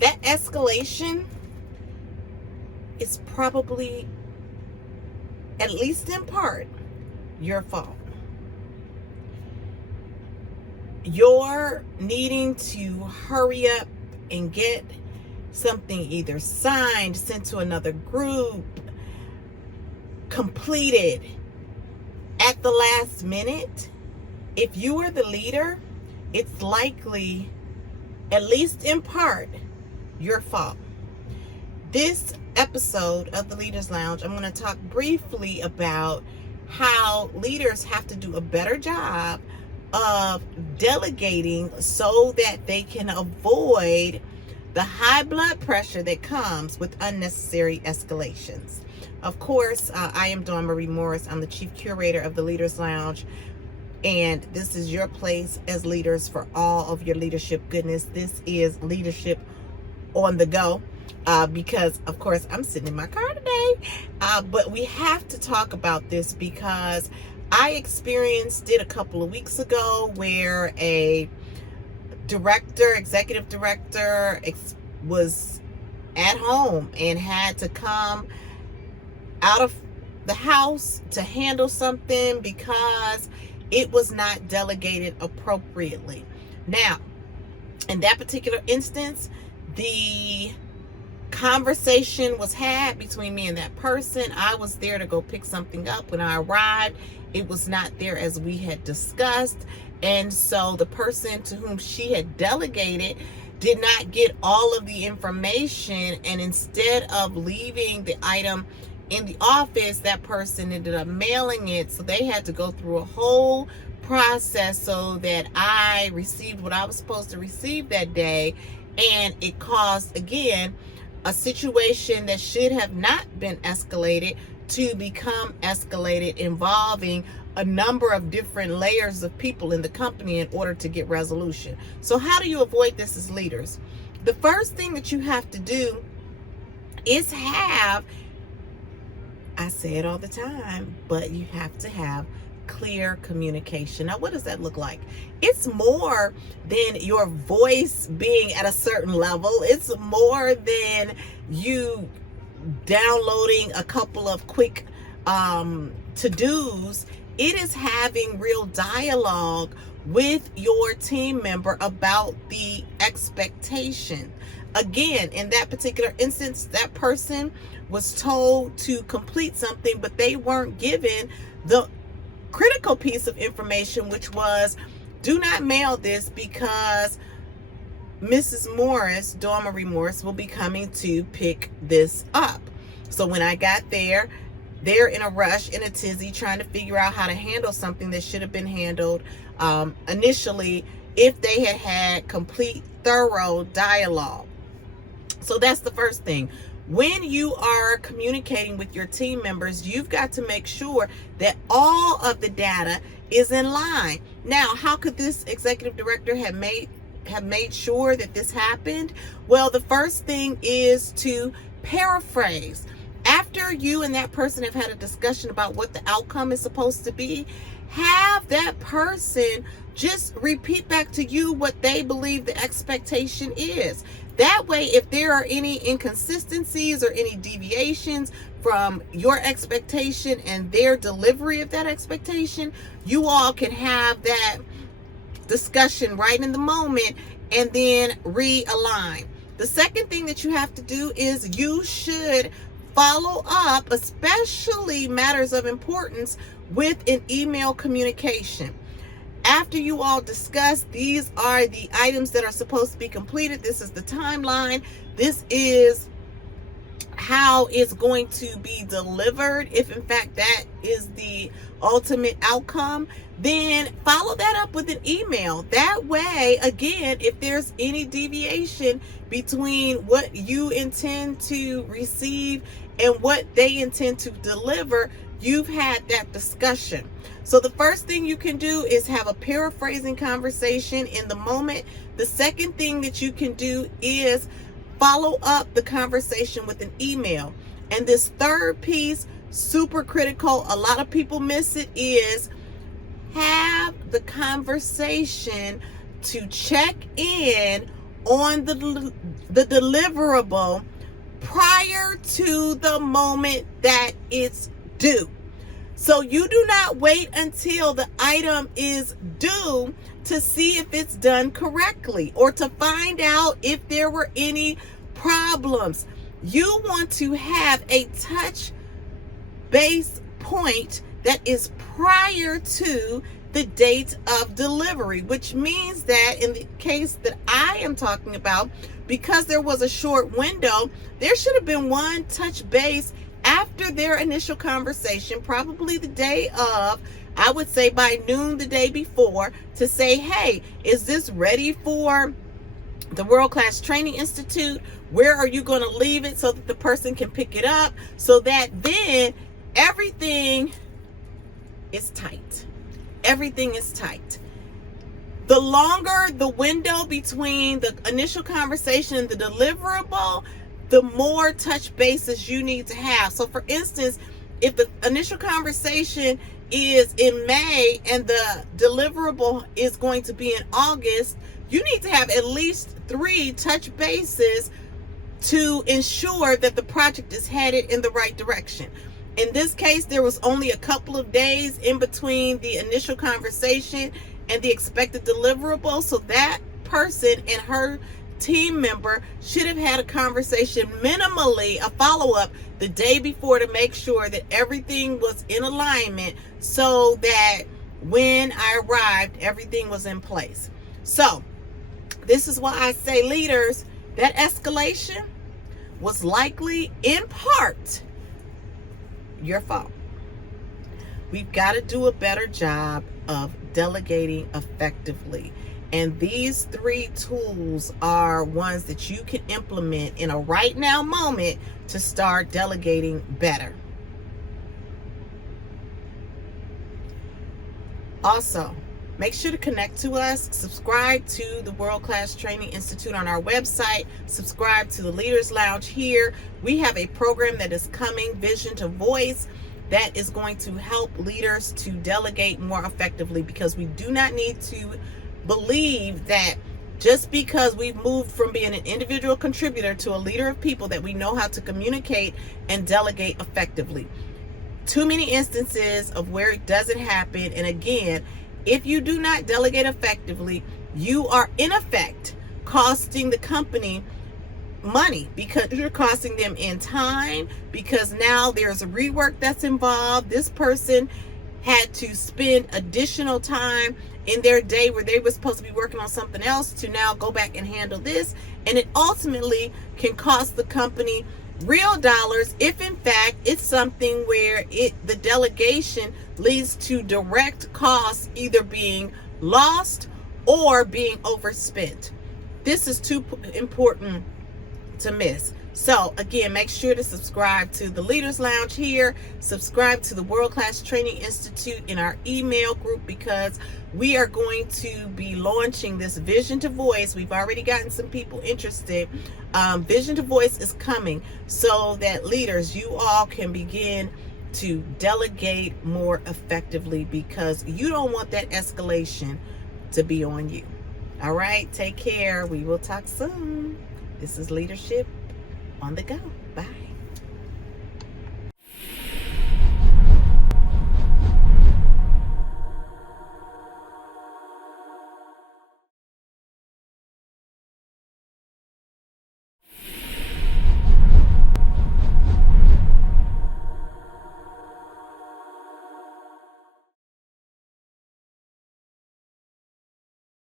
that escalation is probably, at least in part, your fault. You're needing to hurry up and get something either signed, sent to another group, completed at the last minute. If you are the leader, it's likely, at least in part, your fault. This episode of the Leaders Lounge, I'm going to talk briefly about how leaders have to do a better job of delegating so that they can avoid the high blood pressure that comes with unnecessary escalations. Of course, I am Dawn Marie Morris. I'm the Chief Curator of the Leaders Lounge, and this is your place as leaders for all of your leadership goodness. This is leadership on the go. Because of course I'm sitting in my car today, but we have to talk about this because I experienced it a couple of weeks ago where a executive director was at home and had to come out of the house to handle something because it was not delegated appropriately. Now, in that particular instance, the conversation was had between me and that person. I was there to go pick something up. When I arrived, it was not there as we had discussed. And so the person to whom she had delegated did not get all of the information. And instead of leaving the item in the office, that person ended up mailing it. So they had to go through a whole process so that I received what I was supposed to receive that day. And it caused, again, a situation that should have not been escalated to become escalated, involving a number of different layers of people in the company in order to get resolution. So how do you avoid this as leaders? The first thing that you have to do is I say it all the time, but you have to have clear communication. Now, what does that look like? It's more than your voice being at a certain level. It's more than you downloading a couple of quick to-dos. It is having real dialogue with your team member about the expectation. Again, in that particular instance, that person was told to complete something, but they weren't given the critical piece of information, which was, do not mail this because Mrs. Morris, Dawn Marie Morris, will be coming to pick this up. So when I got there, they're in a rush, in a tizzy, trying to figure out how to handle something that should have been handled initially if they had had complete, thorough dialogue. So that's the first thing. When you are communicating with your team members, you've got to make sure that all of the data is in line. Now, how could this executive director have made sure that this happened? Well, the first thing is to paraphrase. After you and that person have had a discussion about what the outcome is supposed to be, have that person just repeat back to you what they believe the expectation is. That way, if there are any inconsistencies or any deviations from your expectation and their delivery of that expectation, you all can have that discussion right in the moment and then realign. The second thing that you have to do is you should follow up, especially matters of importance, with an email communication. After you all discuss, these are the items that are supposed to be completed. This is the timeline. This is how it's going to be delivered. If in fact that is the ultimate outcome, then follow that up with an email. That way, again, if there's any deviation between what you intend to receive and what they intend to deliver, you've had that discussion. So the first thing you can do is have a paraphrasing conversation in the moment. The second thing that you can do is follow up the conversation with an email. And this third piece, super critical, a lot of people miss it, is have the conversation to check in on the deliverable prior to the moment that it's due. So you do not wait until the item is due to see if it's done correctly or to find out if there were any problems. You want to have a touch base point that is prior to the date of delivery, which means that in the case that I am talking about, because there was a short window, there should have been one touch base after their initial conversation, probably the day of, I would say by noon the day before, to say, hey, is this ready for the World Class Training Institute? Where are you going to leave it so that the person can pick it up, so that then everything is tight. Everything is tight. The longer the window between the initial conversation and the deliverable, the more touch bases you need to have. So for instance, if the initial conversation is in May and the deliverable is going to be in August, you need to have at least 3 touch bases to ensure that the project is headed in the right direction. In this case, there was only a couple of days in between the initial conversation and the expected deliverable. So that person and her team member should have had a conversation, minimally a follow-up, the day before to make sure that everything was in alignment so that when I arrived, everything was in place. So this is why I say, leaders, that escalation was likely in part your fault. We've got to do a better job of delegating effectively. And these 3 tools are ones that you can implement in a right now moment to start delegating better. Also, make sure to connect to us. Subscribe to the World Class Training Institute on our website. Subscribe to the Leaders Lounge here. We have a program that is coming, Vision to Voice, that is going to help leaders to delegate more effectively, because we do not need to believe that just because we've moved from being an individual contributor to a leader of people that we know how to communicate and delegate effectively. Too many instances of where it doesn't happen. And again, if you do not delegate effectively, you are in effect costing the company money, because you're costing them in time, because now there's a rework that's involved. This person had to spend additional time in their day where they were supposed to be working on something else to now go back and handle this. And it ultimately can cost the company real dollars if in fact it's something where the delegation leads to direct costs either being lost or being overspent. This is too important to miss. So again, make sure to subscribe to the Leaders Lounge here. Subscribe to the World Class Training Institute in our email group, because we are going to be launching this Vision to Voice. We've already gotten some people interested. Vision to Voice is coming so that leaders, you all can begin to delegate more effectively, because you don't want that escalation to be on you. All right, take care. We will talk soon. This is Leadership on the Go.